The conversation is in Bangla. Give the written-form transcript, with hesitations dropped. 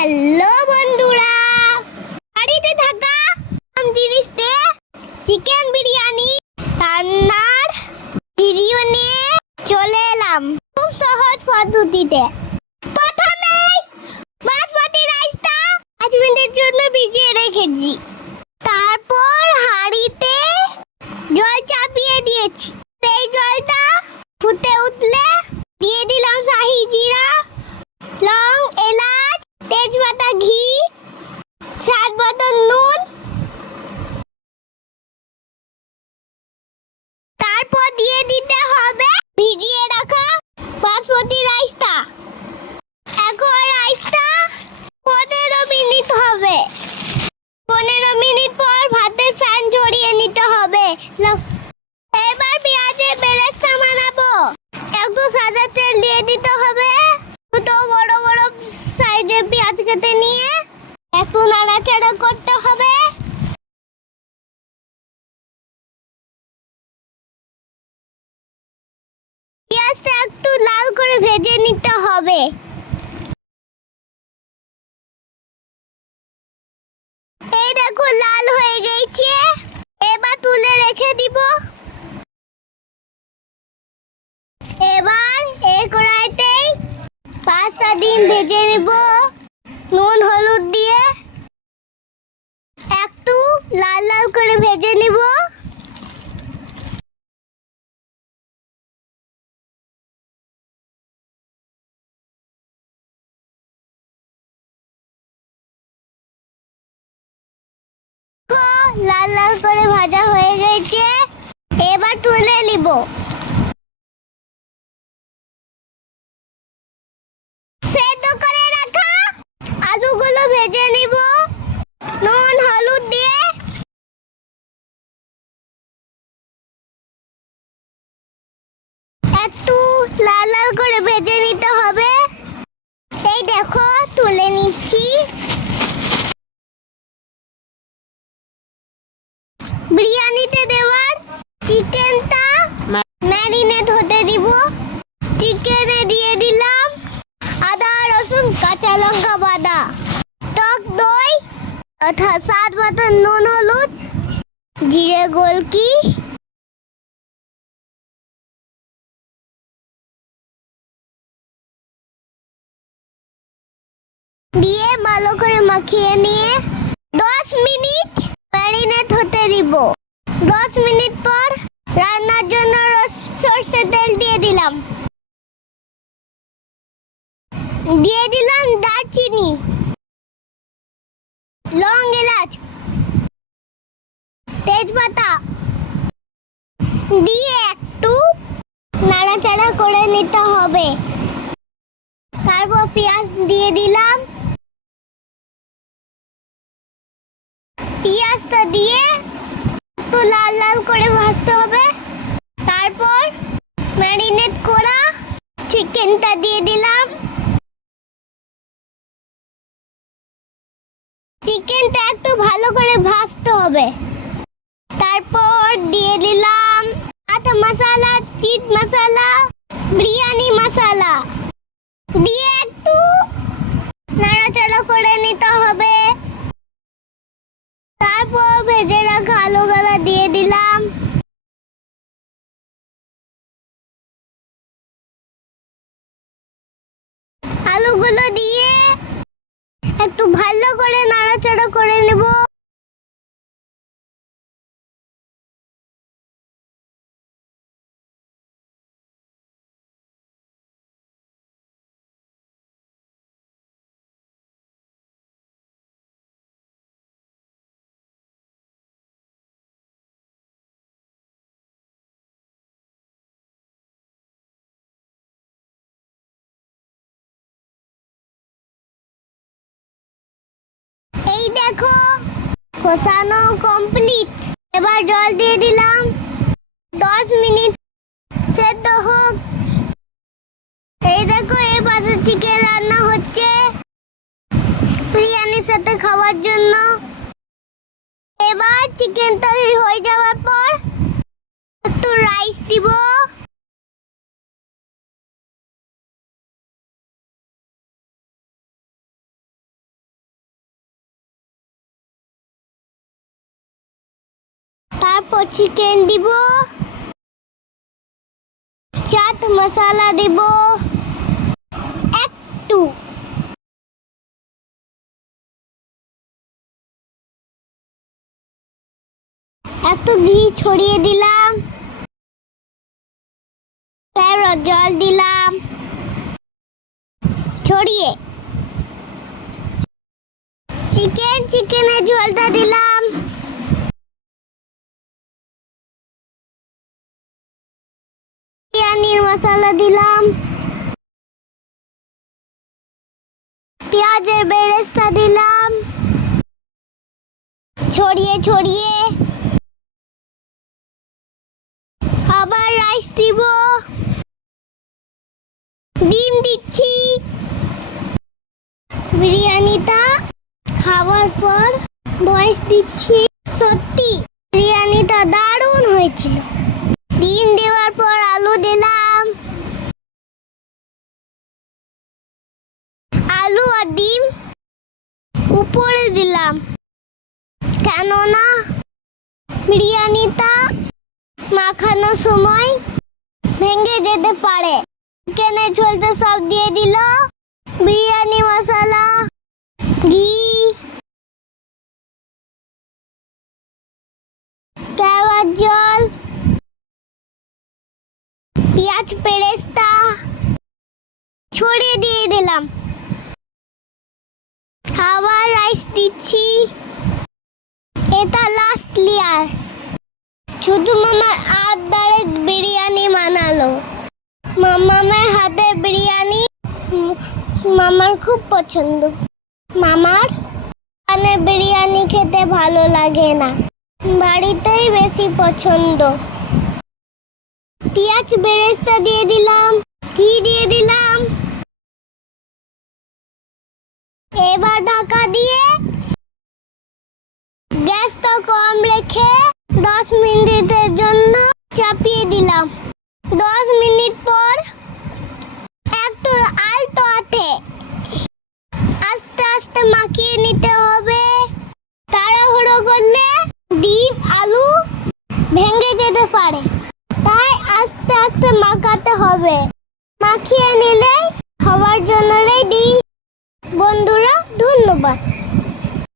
হ্যালো বন্ধুরা, বাড়িতে থাকা জিনিস দিয়ে চিকেন বিরিয়ানি রান্নার ভিডিও নিয়ে চলে এলাম খুব সহজ পদ্ধতিতে। প্রথমেই বাসমতি রাইসটা 5 মিনিটের জন্য ভিজিয়ে রেখেছি। তারপর হাঁড়িতে জল চাপিয়ে দিয়েছি। এই জলটা ফুটে উঠলে দিয়ে দিলাম শাহি জিরা, লং, এলাচ, তেজপাতা, ঘি, স্বাদ মতো নুন। তারপর দিয়ে দিতে হবে ভিজিয়ে রাখা বাসমতি রাইসটা। এখন রাইসটা 15 মিনিট হবে। 15 মিনিট পর ভাতের ফ্যান ঝরিয়ে নিতে হবে। এবার পেঁয়াজের বেরেস্তা বানাবো। একটু সাদা তেল দিয়ে দিতে হবে। দুটো বড় বড় সাইজের পেঁয়াজ কেটে নিয়ে একটু নাড়াচাড়া করতে হবে। পেঁয়াজটা একটু লাল করে ভেজে নিতে হবে। এই দেখো লাল হয়ে গেছে। এবার তুলে রেখে দিব। এবার এই কড়াইতেই 5টা ডিম ভেজে নিব নুন হলুদ দিয়ে। একটু লাল লাল করে ভেজে নিব। লাল লাল করে ভাজা হয়ে গেছে। এবার তুলে নিব। সেদ্ধ করে রাখা আলুগুলো ভেজে নিব নুন হলুদ দিয়ে। একটু লাল লাল করে ভেজে নিতে হবে। এই দেখো তুলে নিচ্ছি। বিরিয়ানিতে দেওয়ার চিকেনটা ম্যারিনেট হতে দিব। চিকেনে দিয়ে দিলাম আদা রসুন কাঁচা লঙ্কা বাটা, টক দই, স্বাদ মতো নুন হলুদ, জিরে গোলকি, দিয়ে ভালো করে মাখিয়ে নিয়ে 10 মিনিট ম্যারিনেট হতে দিব। 10 মিনিট পর রান্নার জন্য সরষের তেল দিয়ে দিলাম। দিয়ে দিলাম দারচিনি, লং, এলাচ, তেজপাতা দিয়ে একটু নাড়াচাড়া করে নিতে হবে। তারপর পেঁয়াজ দিয়ে দিলাম। পেঁয়াজটা দিয়ে একটু লাল লাল করে ভাজতে হবে। তারপর ম্যারিনেট করা চিকেনটা দিয়ে দিলাম। চিকেনটা একটু ভালো করে ভাজতে হবে। তারপর দিয়ে দিলাম আটা মশলা, চিট মশলা, বিরিয়ানি মশলা দিয়ে একটু নাড়াচাড়া করে নিতে হবে। তারপর ভেজে রাখা আলুগুলো দিয়ে দিলাম। আলুগুলো দিয়ে একটু ভালো করে নাড়াচাড়া করে নেব। এই দেখো কষানো কমপ্লিট। এবার জল দিয়ে দিলাম। 10 মিনিট সেদ্ধ হোক। এই দেখো এই পাশে চিকেন রান্না হচ্ছে বিরিয়ানির সাথে খাওয়ার জন্য। এবার চিকেন তৈরি হয়ে যাওয়ার পর একটু রাইস দিব। তারপর চিকেন দিব, চাট মশলা দিব একটু, একটু ঘি ছড়িয়ে দিলাম, তারপর জল দিলাম ছড়িয়ে, চিকেনের ঝোলটা দিলাম, বিরিয়ানির মশলা দিলাম, পেঁয়াজের বেরেস্তা দিলাম, ছড়িয়ে ছড়িয়ে আবার রাইস দিব, ডিম দিচ্ছি। বিরিয়ানিটা খাওয়ার পর ভয়েস দিচ্ছি, সত্যি বিরিয়ানিটা দারুণ হয়েছিল। ডিম দেওয়ার পর আলু দিলাম, আলু আর ডিম উপরে দিলাম, কেননা বিরিয়ানিটা মাখানোর সময় ভেঙে যেতে পারে। চিকেনের ঝোলটা সব দিয়ে দিল, বিরিয়ানি মশলা, ঘি, কেওড়ার জল, পেঁয়াজ বেরেস্তা ছড়িয়ে দিয়ে দিলাম। আবার রাইস দিচ্ছি, এটা লাস্ট লেয়ার। শুধু মামার আবদারে বিরিয়ানি বানালো। মামার হাতে বিরিয়ানি মামার খুব পছন্দ। মামার দোকানের বিরিয়ানি খেতে ভালো লাগে না, বাড়িতেই বেশি পছন্দ। পেঁয়াজ বেরেস্তা দিয়ে দিলাম, ঘি দিয়ে দিলাম, এবার ঢাকা দিয়ে গ্যাসটা কম রেখে 10 মিনিটের জন্য চাপিয়ে দিলাম। 10 মিনিট পর একটু আলতো হাতে আস্তে আস্তে মাখিয়ে নিতে হবে। তাড়াহুড়ো করলে ডিম আলু ভেঙে যেতে পারে, তাই আস্তে আস্তে মাখাতে হবে। মাখিয়ে নিলে খাওয়ার জন্য রেডি। বন্ধুরা, ধন্যবাদ।